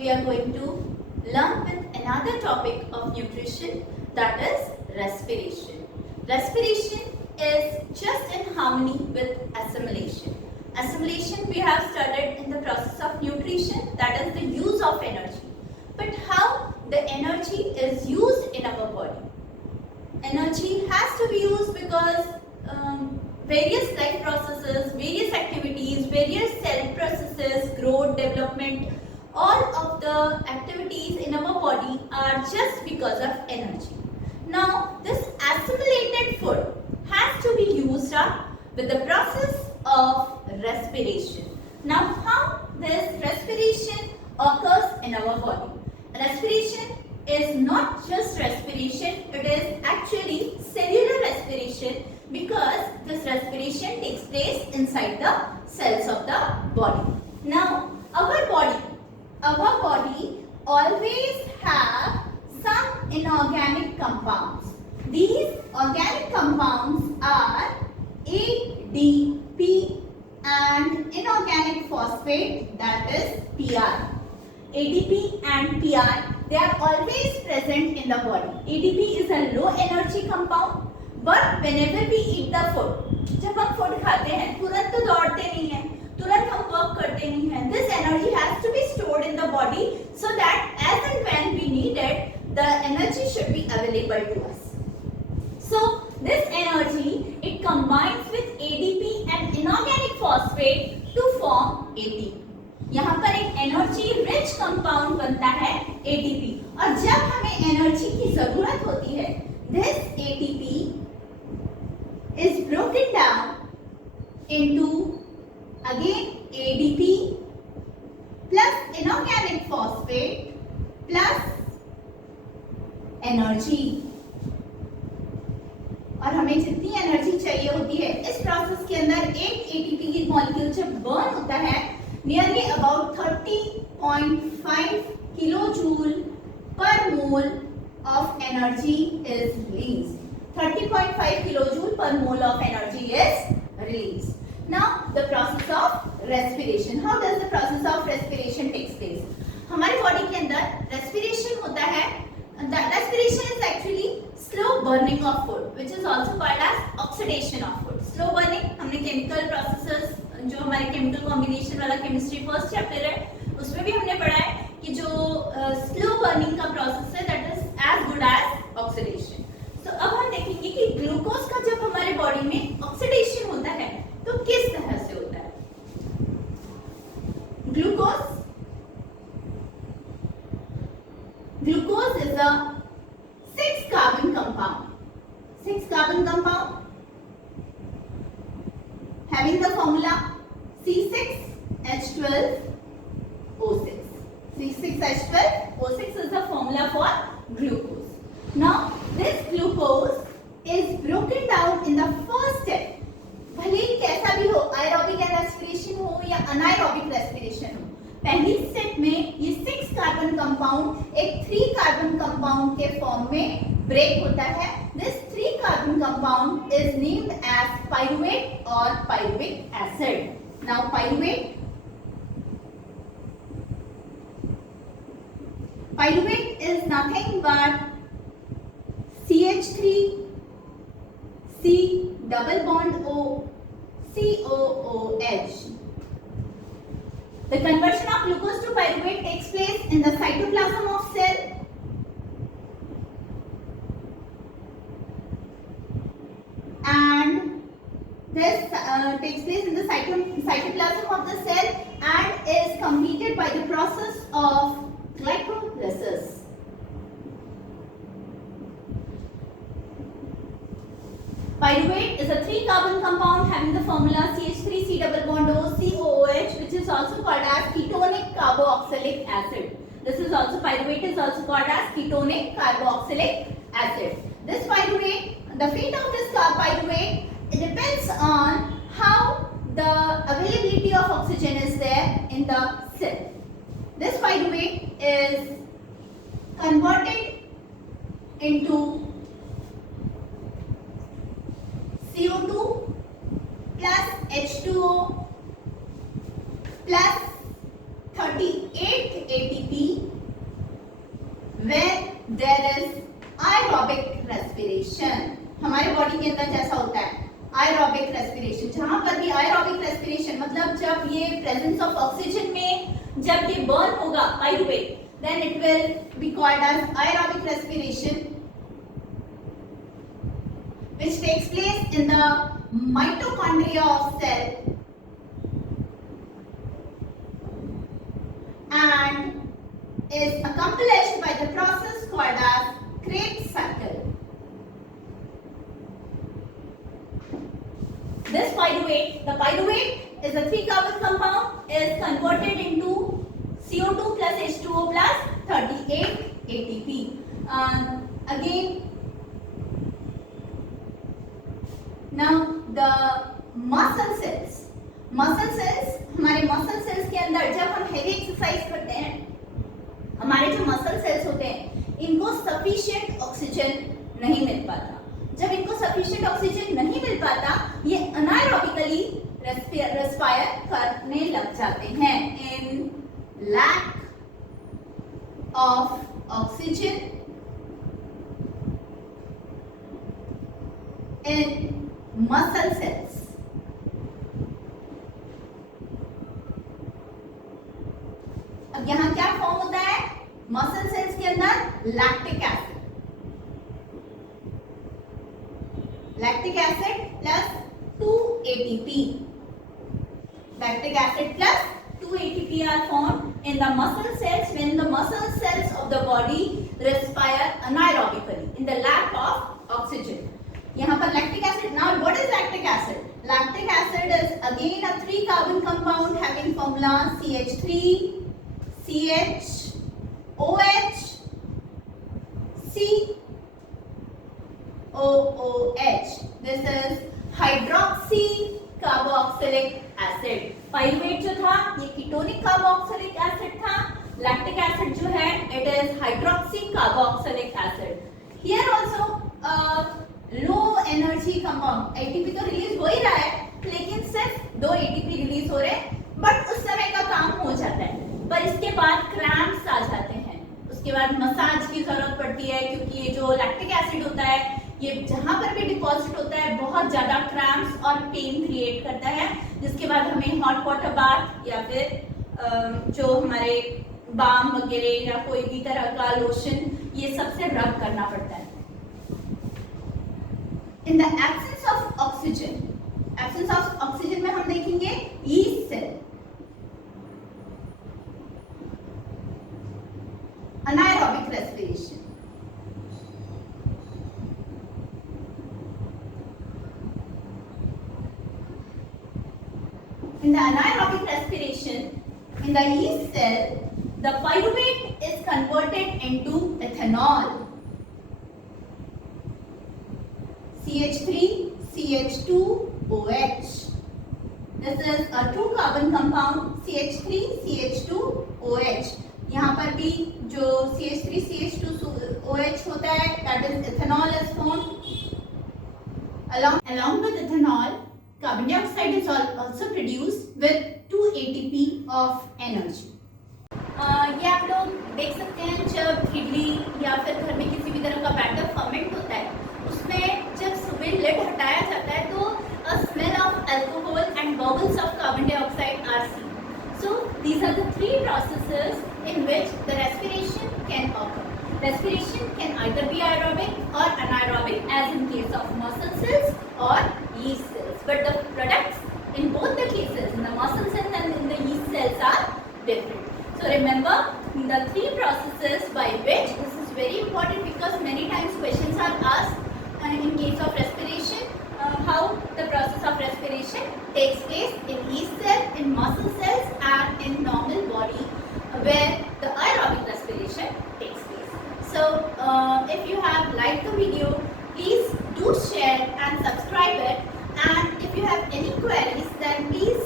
we are going to learn with another topic of nutrition, that is respiration. Respiration is just in harmony with assimilation. Assimilation we have studied in the process of nutrition, that is the use of energy. But how the energy is used in our body? Energy has to be used because various life processes, various activities, various cell processes, growth, development, all of the activities in our body are just because of energy. Now, this assimilated food has to be used up with the process of respiration. Now, how this respiration occurs in our body? Respiration is not just respiration, it is actually cellular respiration, because this respiration takes place inside the cells of the body. Now, our body always have some inorganic compounds. These organic compounds are ADP and inorganic phosphate, that is PR. ADP and PR, they are always present in the body. ADP is a low energy compound, but whenever we eat the food, जब हम food खाते हैं तुरंत तो दौड़ते नहीं हैं, तुरंत हम work करते नहीं हैं. This energy has to be stored in the body so that as and when we need it, the energy should be available to us. So this energy, it combines with ADP and inorganic phosphate to form ATP. यहाँ पर एक energy rich compound बनता है ATP, और जब हमें energy की जरूरत होती है, this ATP is broken down into again ADP plus inorganic phosphate plus energy. और हमें जितनी एनर्जी चाहिए होती है इस प्रोसेस के अंदर, एक ATP की मॉलिक्यूल जब बर्न होता है, nearly about 30.5 kilojoule per mole of energy is released. 30.5 kilojoule per mole of energy is released. Now the process of respiration. How does the process of respiration takes place? हमारे body के अंदर respiration होता है. The respiration is actually slow burning of food, which is also called as oxidation of food. Slow burning, हमने chemical processes, जो हमारे chemical combination वाला chemistry first chapter है, उसमें भी हमने पढ़ा है कि जो स्लो बर्निंग का प्रोसेस है, that is as good as oxidation. तो अब हम देखेंगे कि ग्लूकोज का जब हमारे बॉडी में ऑक्सीडेशन होता है तो किस तरह से होता है. Glucose is a 6 carbon compound having the formula C6H12O6. C6H12O6 is the formula for glucose. Now this glucose is broken down in the first step. भले ही कैसा भी हो, aerobic respiration हो या anaerobic respiration हो, पहली स्टेप में ये 6 कार्बन कंपाउंड एक 3 कार्बन कंपाउंड के फॉर्म में ब्रेक होता है. This 3 carbon compound is named as pyruvate or pyruvic acid. Now pyruvate is nothing but CH3 C double bond O COOH. The conversion of glucose to pyruvate takes place in the cytoplasm of cell. And this takes place in the cytoplasm of the cell and is completed by the process of glycolysis. Pyruvate is a 3 carbon compound having the formula CH3 C double bond O COOH, which is also called as ketonic carboxylic acid. This is also pyruvate is also called as ketonic carboxylic acid. This pyruvate, the fate of this pyruvate, it depends on how the availability of oxygen is there in the cell. This pyruvate is converted into CO2 plus H2O plus 38 ATP when there is aerobic respiration. हमारे body के अंदर जैसा होता है aerobic respiration, जहां पर भी aerobic respiration मतलब जब ये presence of oxygen में जब ये burn होगा pyruvate, then it will be called as aerobic respiration, which takes place in the mitochondria of cell and is accomplished by the process called as Krebs cycle. This pyruvate, the pyruvate is a 3-carbon compound, is converted into CO2 plus H2O plus 38 ATP. Again, now the muscle cells. Muscle cells, हमारे muscle cells के अंदर जब हम heavy exercise करते हैं, हमारे जो muscle cells होते हैं, इनको sufficient oxygen नहीं मिल पाता. जब इनको sufficient oxygen नहीं मिल पाता, ये anaerobically respire करने लग जाते हैं. In lack of oxygen in muscle cells, अब यहाँ क्या फॉर्म होता है? मसल सेल्स के अंदर lactic acid, lactic acid plus 2 ATP, lactic acid plus 2 ATP are formed in the muscle cells when the muscle cells of the body respire anaerobically in the lack of oxygen. यहाँ पर lactic acid. Now what is lactic acid? Lactic acid is again a 3-carbon compound having formula CH3 CHOH COOH. This is hydroxy carboxylic acid. Pyruvate जो था ये ketonic carboxylic acid था. Lactic acid जो है it is hydroxy carboxylic acid. Here also low energy compound. ATP तो release हो ही रहा है लेकिन सिर्फ 2 एटीपी रिलीज हो रहे हैं, बट उस समय का काम हो जाता है. पर इसके बाद क्रैम्प्स आ जाते हैं, उसके बाद मसाज की जरूरत पड़ती है क्योंकि ये जो लैक्टिक एसिड होता है ये जहां पर भी डिपॉजिट होता है बहुत ज्यादा क्रैम्प्स और पेन क्रिएट करता है, जिसके बाद हमें हॉट वाटर बाथ या फिर जो हमारे बाम वगैरह या कोई भी तरह का लोशन ये सबसे रब करना पड़ता है. In the absence of oxygen, absence of oxygen में हम देखेंगे yeast cell, anaerobic respiration. In the anaerobic respiration, in the yeast cell, the pyruvate is converted into ethanol. CH3 CH2OH. This is a 2-carbon compound CH3 CH2OH. यहाँ पर भी जो CH3 CH2OH होता है that is ethanol is formed. Along with ethanol, carbon dioxide is also produced with 2 ATP of energy. ये आप लोग देख सकते हैं जब इडली या फिर घर में किसी भी तरह का बैटर फर्मेंट होता है उसमें जब सुबह लिड हटाया जाता है तो a smell of alcohol and bubbles of carbon dioxide are seen. So these are the 3 processes in which the respiration can occur. Respiration can either be aerobic or anaerobic as in case of muscle cells or yeast cells. But the products in both the cases, in the muscle cells and in the yeast cells are different. So remember the 3 processes by which, this is very important because many times questions are asked in case of respiration, how the process of respiration takes place in yeast cell, in muscle cells and in normal body where the aerobic respiration takes place. So if you have liked the video, please do share and subscribe it, and if you have any queries then please